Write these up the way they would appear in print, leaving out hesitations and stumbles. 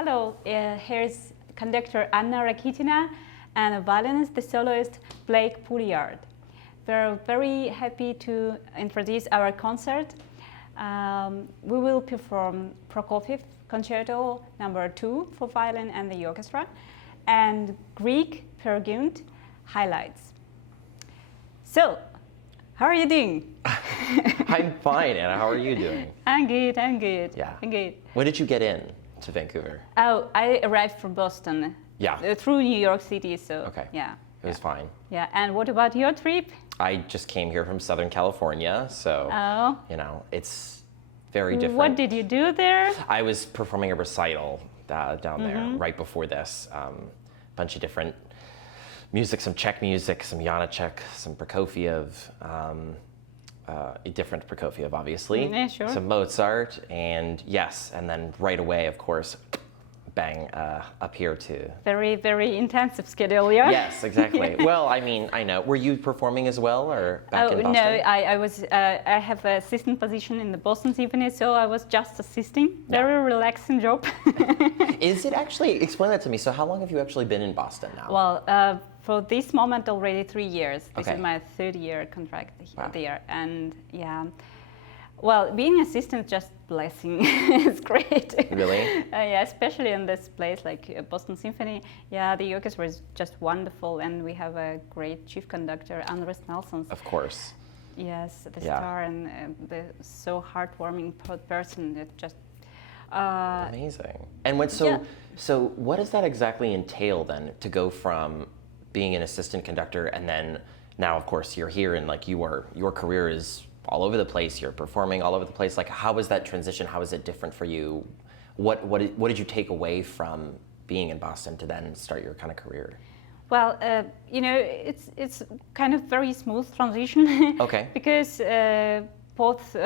Hello, here's conductor Anna Rakitina and a violinist, the soloist Blake Pouliot. We're very happy to introduce our concert. We will perform Prokofiev Concerto No. 2 for violin and the orchestra, and Greek Prelude highlights. So, how are you doing? I'm fine, Anna. How are you doing? I'm good. Yeah. I'm good. When did you get in to Vancouver? Oh, I arrived from Boston. Yeah. Through New York City, so Okay. yeah. It was fine. Yeah, and what about your trip? I just came here from Southern California, so, Oh. it's very different. What did you do there? I was performing a recital down there right before this. Bunch of different music, some Czech music, some Janáček, some Prokofiev, a different Prokofiev, obviously. Yeah, sure. Some Mozart, and yes, and then right away, of course, bang, up here too. Very, very intensive schedule, yeah? Yes, exactly. Well, I mean, I know. Were you performing as well, or back in Boston? No, I have an assistant position in the Boston Symphony, so I was just assisting. Yeah. Very relaxing job. Is it actually? Explain that to me. So, how long have you actually been in Boston now? Well, for this moment, already 3 years. This Okay. is my third year contract Wow. there, and yeah. Well, being assistant is just blessing. It's great. Really? Yeah, especially in this place like Boston Symphony. Yeah, the orchestra is just wonderful, and we have a great chief conductor, Andres Nelson. Of course. Yes, the Yeah. star and the so heartwarming person. It just. Amazing. And what? So, Yeah. so what does that exactly entail then? To go from being an assistant conductor, and then now, of course, you're here, and like your career is all over the place. You're performing all over the place. Like, how was that transition? How is it different for you? What did you take away from being in Boston to then start your kind of career? Well, it's kind of very smooth transition. Okay. Because both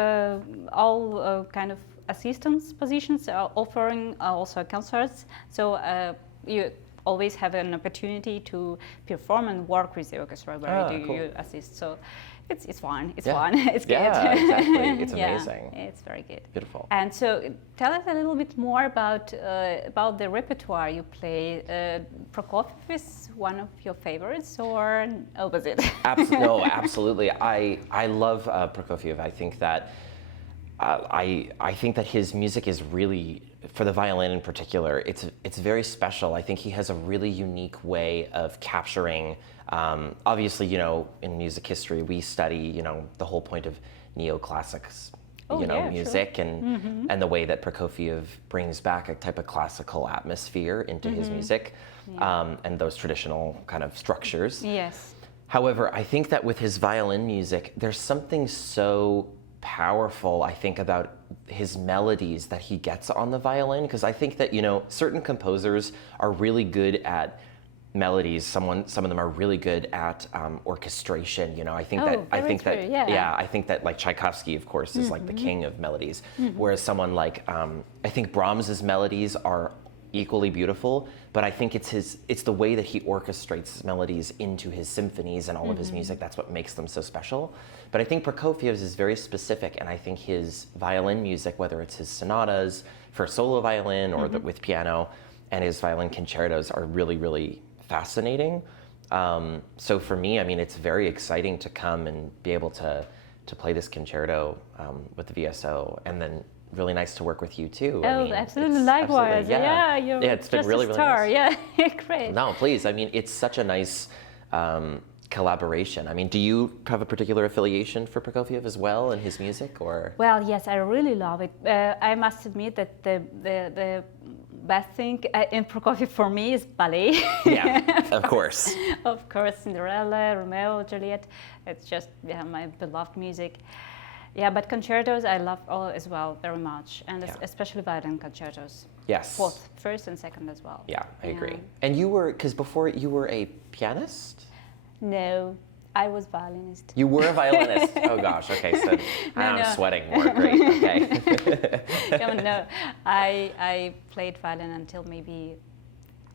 all kind of assistance positions are offering also concerts. So you always have an opportunity to perform and work with the orchestra where Cool. you assist. So it's fun. It's Yeah. fun. It's good. Yeah, exactly. It's Yeah, amazing. it's very good. Beautiful. And so, tell us a little bit more about the repertoire you play. Prokofiev is one of your favorites, or opposite? No, absolutely. I love Prokofiev. I think that I think that his music is really, for the violin in particular, it's very special. I think he has a really unique way of capturing. Obviously, in music history, we study, the whole point of neoclassics, music, sure. and the way that Prokofiev brings back a type of classical atmosphere into his music, and those traditional kind of structures. Yes. However, I think that with his violin music, there's something so powerful, I think, about his melodies that he gets on the violin, because I think that, certain composers are really good at melodies. Some of them are really good at orchestration. I think true, yeah. I think that like Tchaikovsky, of course, is like the king of melodies, whereas someone like I think Brahms's melodies are equally beautiful, but I think it's the way that he orchestrates his melodies into his symphonies and all of his music that's what makes them so special. But I think Prokofiev's is very specific, and I think his violin music, whether it's his sonatas for solo violin or with piano, and his violin concertos are really, really fascinating. So for me, I mean, it's very exciting to come and be able to play this concerto with the VSO, and then really nice to work with you too. Oh, absolutely, likewise. Yeah, you're it's been just really, a star. really nice. Yeah, great. No, please. I mean, it's such a nice collaboration. I mean, do you have a particular affiliation for Prokofiev as well and his music, or? Well, yes, I really love it. I must admit that the best thing in Prokofiev for me is ballet. Yeah, of course. Of course, Cinderella, Romeo, Juliet. It's just my beloved music. Yeah, but concertos I love all as well very much, and especially violin concertos. Yes. Both first and second as well. Yeah, I agree. And you were, because before you were a pianist? No, I was violinist. You were a violinist? Oh gosh, okay, so I'm sweating more, great, okay. No, I played violin until maybe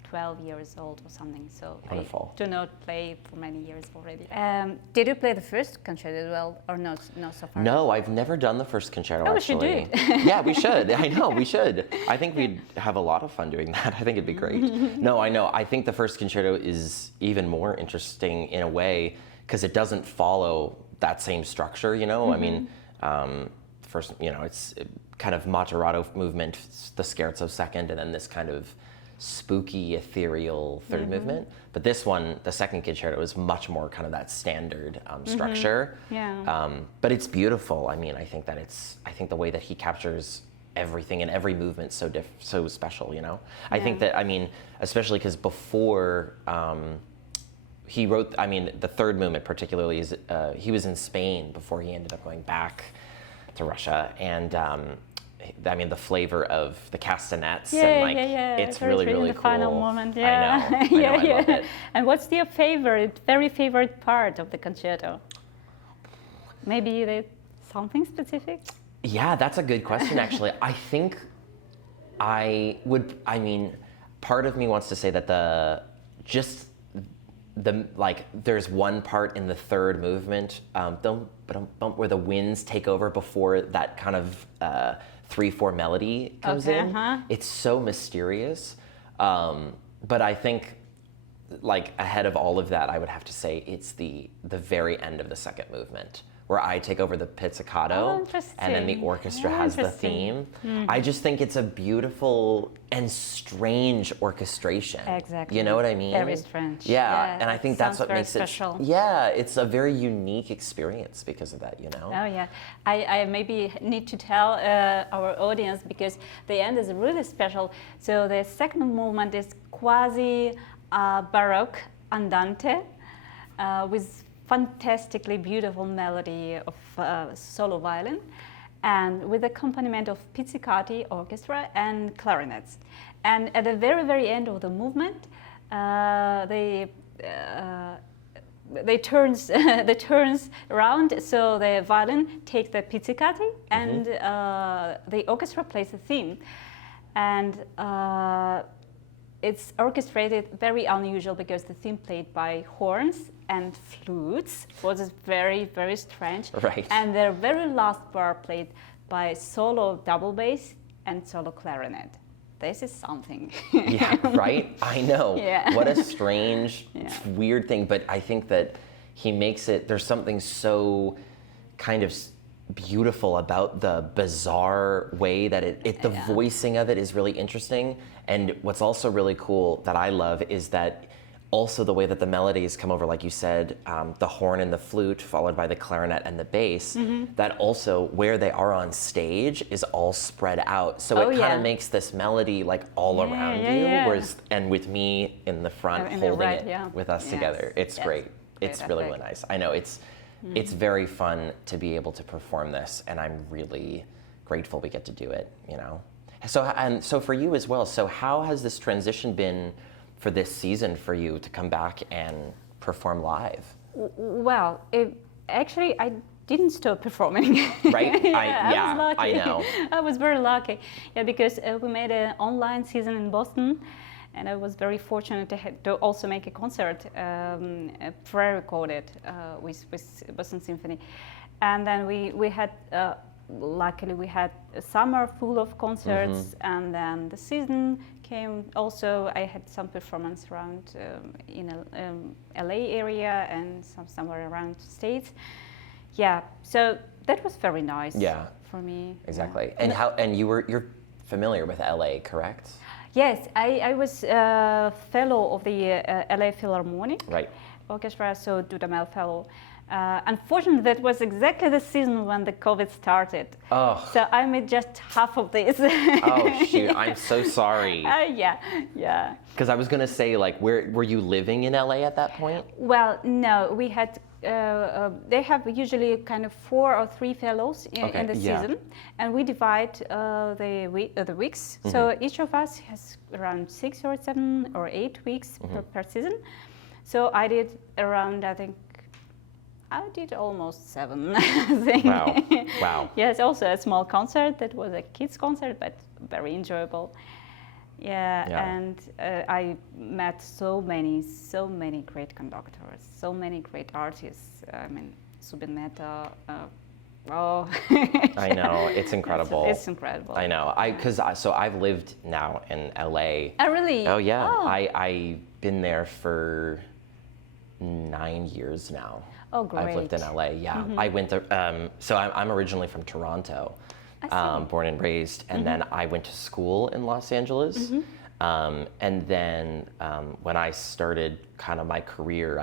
12 years old or something. So Wonderful. I do not play for many years already. Did you play the first concerto as well, or not so far? No, I've never done the first concerto, Oh, actually. we should do it. Yeah, we should. I know, we should. I think we'd have a lot of fun doing that. I think it'd be great. No, I know. I think the first concerto is even more interesting in a way because it doesn't follow that same structure, you know? I mean, first, you know, it's kind of moderato movement, the scherzo second, and then this kind of spooky, ethereal third movement. But this one, the second concerto, is much more kind of that standard structure. Yeah. But it's beautiful. I mean, I think the way that he captures everything and every movement so special, you know? I think that, I mean, especially because before he wrote, I mean, the third movement particularly, is he was in Spain before he ended up going back to Russia. And I mean, the flavor of the castanets and like, it's really, really the cool. Final moment, I know, I love it. And what's your very favorite part of the concerto? Maybe something specific? Yeah, that's a good question, actually. I think I mean, part of me wants to say that there's one part in the third movement, where the winds take over before that kind of 3/4 melody comes in. It's so mysterious. But I think, like, ahead of all of that, I would have to say it's the very end of the second movement, where I take over the pizzicato, and then the orchestra has the theme. I just think it's a beautiful and strange orchestration. Exactly. You know what I mean? Very strange. Yeah, and I think that's what makes special. it. Yeah, it's a very unique experience because of that. You know. Oh yeah, I maybe need to tell our audience because the end is really special. So the second movement is quasi Baroque Andante with fantastically beautiful melody of solo violin and with accompaniment of pizzicati orchestra and clarinets. And at the very, very end of the movement, they turns around, so the violin takes the pizzicati and the orchestra plays the theme. And it's orchestrated very unusual because the theme played by horns and flutes was very, very strange. Right. And the very last bar played by solo double bass and solo clarinet. This is something. Yeah, right? I know. Yeah. What a strange, weird thing. But I think that he makes it, there's something so kind of beautiful about the bizarre way that the voicing of it is really interesting. And what's also really cool that I love is that also the way that the melodies come over, like you said, the horn and the flute followed by the clarinet and the bass, that also where they are on stage is all spread out. So it kind of makes this melody like all around you, whereas, and with me in the front holding it with us together. It's great. It's really, really nice. I know it's very fun to be able to perform this, and I'm really grateful we get to do it, you know. So for you as well, so how has this transition been for this season for you to come back and perform live? Well, actually I didn't stop performing. Right? I was lucky. I know. I was very lucky. Yeah, because we made an online season in Boston, and I was very fortunate to also make a concert, pre-recorded with Boston Symphony. And then we had, luckily we had a summer full of concerts, and then the season came. Also, I had some performance around in LA area and somewhere around States. Yeah, so that was very nice. For me. Exactly. Yeah. And you're familiar with LA, correct? Yes, I was a fellow of the LA Philharmonic Orchestra, so Dudamel fellow. Unfortunately, that was exactly the season when the COVID started. Oh. So I made just half of this. Oh shoot! I'm so sorry. Yeah. Because I was gonna say, like, were you living in LA at that point? Well, no. We had. They have usually kind of 4 or 3 fellows in the season, and we divide the weeks. So each of us has around 6 or 7 or 8 weeks per season. So I did around, I did almost 7. Wow. Yes, also a small concert that was a kids' concert, but very enjoyable. Yeah, Yeah. and I met so many great conductors, so many great artists. I mean, Subin Mehta. Oh, I know, it's incredible. It's incredible. I know. So I've lived now in LA. Oh, really? Oh yeah. Oh. I've been there for 9 years now. Oh, great. I've lived in LA. Yeah. I went to. So I'm originally from Toronto, I see. born and raised, and then I went to school in Los Angeles. And then when I started kind of my career,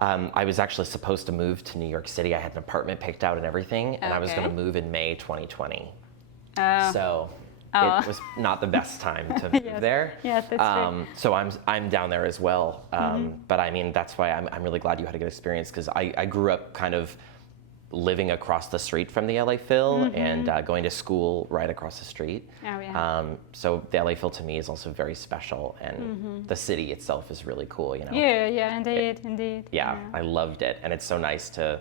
I was actually supposed to move to New York City. I had an apartment picked out and everything, and I was going to move in May 2020. So it was not the best time to move there. Yes, that's true. So I'm down there as well. But I mean, that's why I'm really glad you had a good experience, because I grew up kind of living across the street from the LA Phil and going to school right across the street. Oh, yeah. So the LA Phil to me is also very special, and the city itself is really cool, you know? Yeah, indeed. Yeah, I loved it, and it's so nice to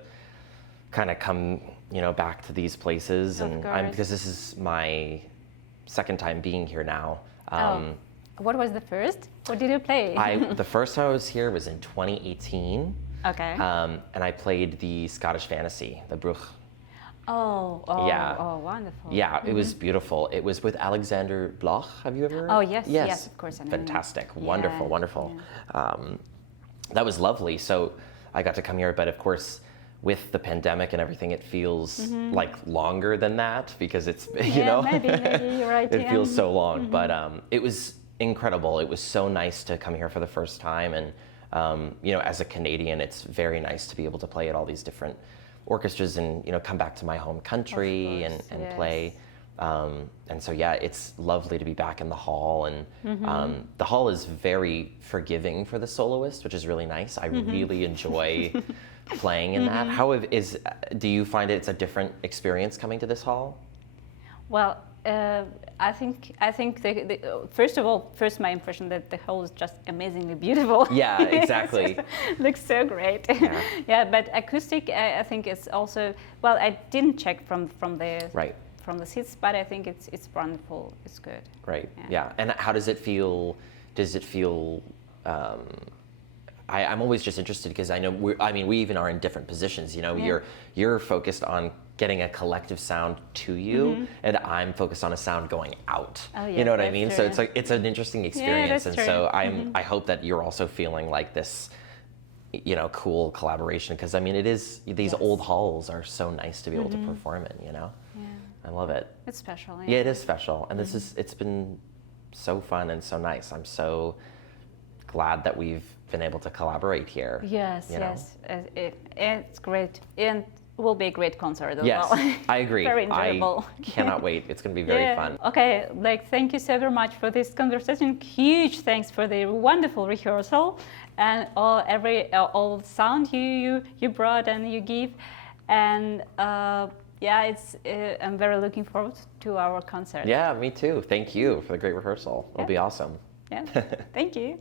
kind of come, you know, back to these places, Of and course. because this is my second time being here now. What was the first? What did you play? The first time I was here was in 2018. Okay. And I played the Scottish Fantasy, the Bruch. Oh, Yeah. oh, wonderful. Yeah, it was beautiful. It was with Alexander Bloch. Have you ever? Oh, yes, of course I know him. Fantastic, Yeah, wonderful. That was lovely. So I got to come here, but of course, with the pandemic and everything, it feels like longer than that, because it's you know maybe you're right. it feels so long. But it was incredible. It was so nice to come here for the first time, and you know, as a Canadian, it's very nice to be able to play at all these different orchestras and, you know, come back to my home country Of course, and yes. play. And so, yeah, it's lovely to be back in the hall. And the hall is very forgiving for the soloist, which is really nice. I really enjoy playing in that. Do you find it's a different experience coming to this hall? Well, I think first my impression that the hall is just amazingly beautiful. Yeah, exactly. Looks so great. Yeah. Yeah, but acoustic, I think it's also, well, I didn't check from the Right. from the seats, but I think it's wonderful. It's good. Right. Yeah. And how does it feel? Does it feel? I'm always just interested, because I know we even are in different positions. You know, you're focused on getting a collective sound to you, and I'm focused on a sound going out. Oh, you know what I that's mean? true. So it's like, it's an interesting experience, that's and true. so I hope that you're also feeling like this, you know, cool collaboration, because I mean, it is, these old halls are so nice to be able to perform in. You know, I love it. It's special. Yeah, it is special, and it's been so fun and so nice. I'm so glad that we've been able to collaborate here. Yes, you know? It's great, and will be a great concert as Yes, well. I agree. Very enjoyable. I cannot wait. It's going to be very fun. Okay, Blake, thank you so very much for this conversation. Huge thanks for the wonderful rehearsal and all sound you brought and you give, and I'm very looking forward to our concert. Yeah, me too. Thank you for the great rehearsal. It'll be awesome. Yeah, thank you.